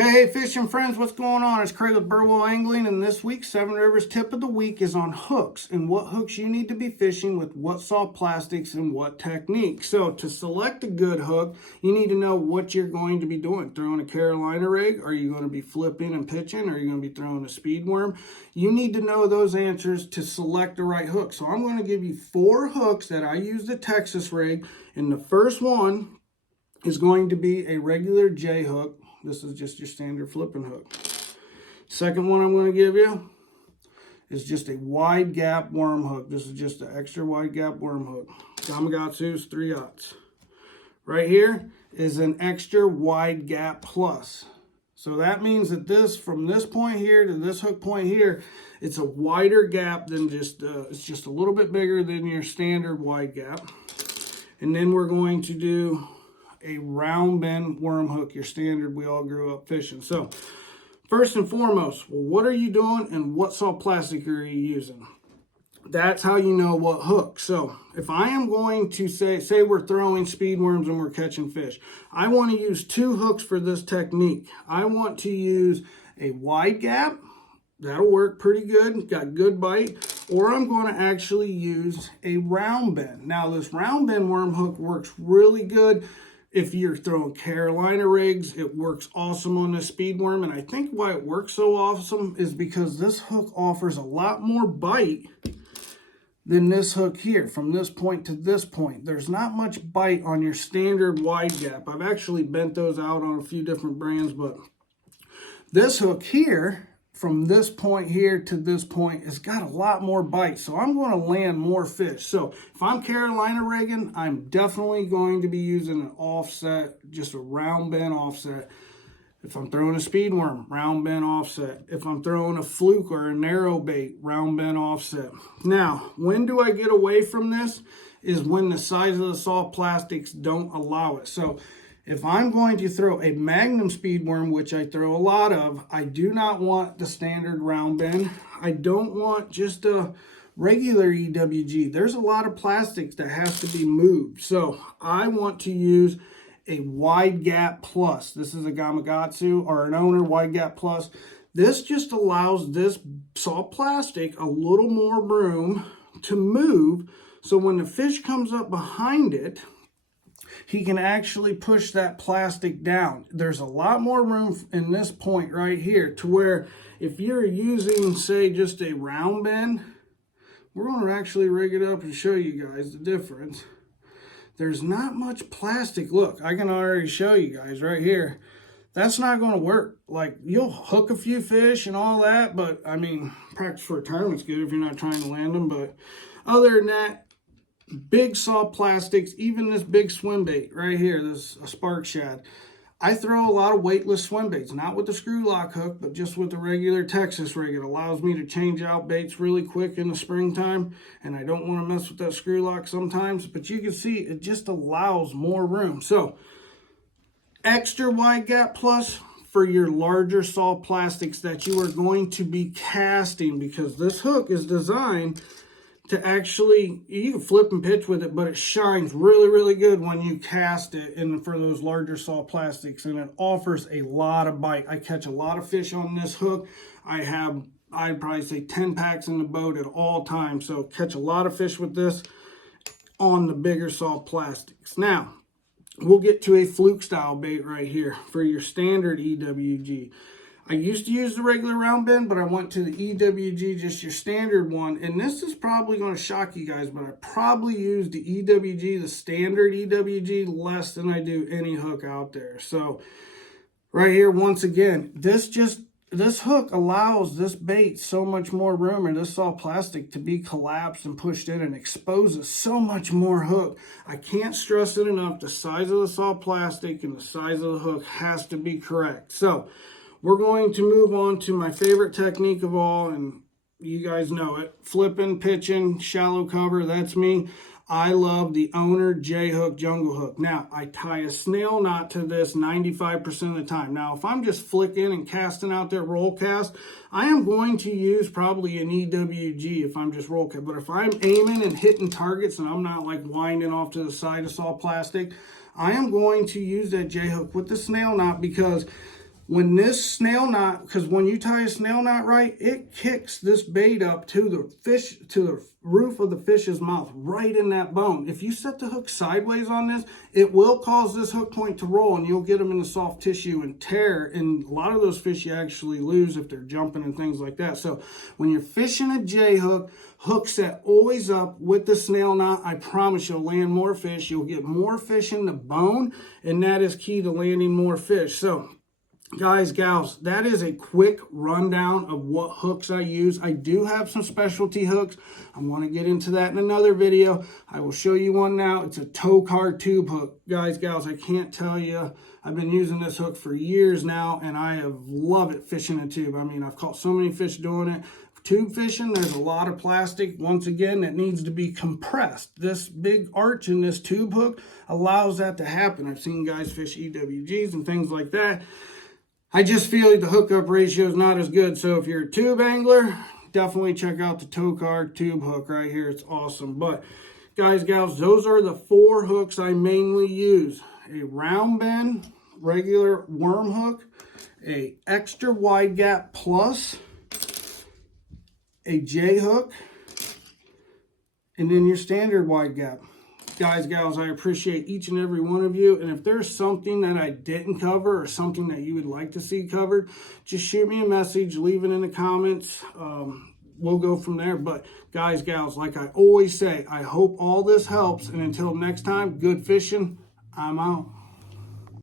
Hey, fishing friends, what's going on? It's Craig with Burwell Angling, and this week's Seven Rivers tip of the week is on hooks and what hooks you need to be fishing with what soft plastics and what technique. So to select a good hook, you need to know what you're going to be doing. Throwing a Carolina rig? Are you going to be flipping and pitching? Are you going to be throwing a speed worm? You need to know those answers to select the right hook. So I'm going to give you 4 hooks that I use the Texas rig, and the first one is going to be a regular J hook. This is just your standard flipping hook. Second one I'm going to give you is just a wide gap worm hook. This is just an extra wide gap worm hook. Gamakatsu's 3/0. Right here is an extra wide gap plus. So that means that this, from this point here to this hook point here, it's a wider gap than it's just a little bit bigger than your standard wide gap. And then we're going to do a round bend worm hook, your standard we all grew up fishing. So first and foremost, what are you doing and what soft plastic are you using? That's how you know what hook. So if I am going to say we're throwing speed worms and we're catching fish, I want to use 2 hooks for this technique. I want to use a wide gap. That'll work pretty good, got good bite. Or I'm going to actually use a round bend. Now this round bend worm hook works really good if you're throwing Carolina rigs. It works awesome on the speed worm, and I think why it works so awesome is because this hook offers a lot more bite than this hook here. From this point to this point, there's not much bite on your standard wide gap. I've actually bent those out on a few different brands, but this hook here, from this point here to this point, has got a lot more bite, so I'm going to land more fish. So if I'm Carolina rigging, I'm definitely going to be using an offset, just a round bend offset. If I'm throwing a speed worm, round bend offset. If I'm throwing a fluke or a narrow bait, round bend offset. Now, when do I get away from this? Is when the size of the soft plastics don't allow it. So if I'm going to throw a Magnum speed worm, which I throw a lot of, I do not want the standard round bend. I don't want just a regular EWG. There's a lot of plastics that has to be moved. So I want to use a wide gap plus. This is a Gamakatsu or an Owner wide gap plus. This just allows this soft plastic a little more room to move. So when the fish comes up behind it, he can actually push that plastic down. There's a lot more room in this point right here to where if you're using, say, just a round bend, we're going to actually rig it up and show you guys the difference. There's not much plastic. Look, I can already show you guys right here. That's not going to work. Like, you'll hook a few fish and all that, but I mean, practice for a tournament's good if you're not trying to land them. But other than that, big soft plastics, even this big swim bait right here, this a spark shad. I throw a lot of weightless swim baits, not with the screw lock hook, but just with the regular Texas rig. It allows me to change out baits really quick in the springtime, and I don't want to mess with that screw lock sometimes, but you can see it just allows more room. So extra wide gap plus for your larger soft plastics that you are going to be casting, because this hook is designed to actually, you can flip and pitch with it, but it shines really, really good when you cast it and for those larger soft plastics, and it offers a lot of bite. I catch a lot of fish on this hook. I'd probably say 10 packs in the boat at all times, so catch a lot of fish with this on the bigger soft plastics. Now, we'll get to a fluke style bait right here for your standard EWG. I used to use the regular round bend, but I went to the EWG, just your standard one. And this is probably going to shock you guys, but I probably use the EWG, the standard EWG, less than I do any hook out there. So right here, once again, this hook allows this bait so much more room, or this soft plastic, to be collapsed and pushed in and exposes so much more hook. I can't stress it enough. The size of the soft plastic and the size of the hook has to be correct. So we're going to move on to my favorite technique of all, and you guys know it. Flipping, pitching, shallow cover, that's me. I love the Owner J-Hook Jungle Hook. Now, I tie a snail knot to this 95% of the time. Now, if I'm just flicking and casting out there roll cast, I am going to use probably an EWG if I'm just roll cast. But if I'm aiming and hitting targets and I'm not like winding off to the side of soft plastic, I am going to use that J-Hook with the snail knot, because When this snail knot, because when you tie a snail knot right, it kicks this bait up to the fish, to the roof of the fish's mouth, right in that bone. If you set the hook sideways on this, it will cause this hook point to roll, and you'll get them in the soft tissue and tear. And a lot of those fish you actually lose if they're jumping and things like that. So when you're fishing a J hook, hook set always up with the snail knot. I promise you'll land more fish. You'll get more fish in the bone, and that is key to landing more fish. So guys, gals, that is a quick rundown of what hooks I use. I do have some specialty hooks. I want to get into that in another video. I will show you one now. It's a Tokar tube hook. Guys, gals, I can't tell you. I've been using this hook for years now, and I have loved it fishing a tube. I mean, I've caught so many fish doing it. Tube fishing, there's a lot of plastic, once again, that needs to be compressed. This big arch in this tube hook allows that to happen. I've seen guys fish EWGs and things like that. I just feel like the hookup ratio is not as good. So if you're a tube angler, definitely check out the Tokar tube hook right here. It's awesome. But guys, gals, those are the 4 hooks I mainly use. A round bend, regular worm hook, a extra wide gap plus, a J hook, and then your standard wide gap. Guys, gals, I appreciate each and every one of you. And if there's something that I didn't cover or something that you would like to see covered, just shoot me a message, leave it in the comments. We'll go from there. But guys, gals, like I always say, I hope all this helps. And until next time, good fishing. I'm out.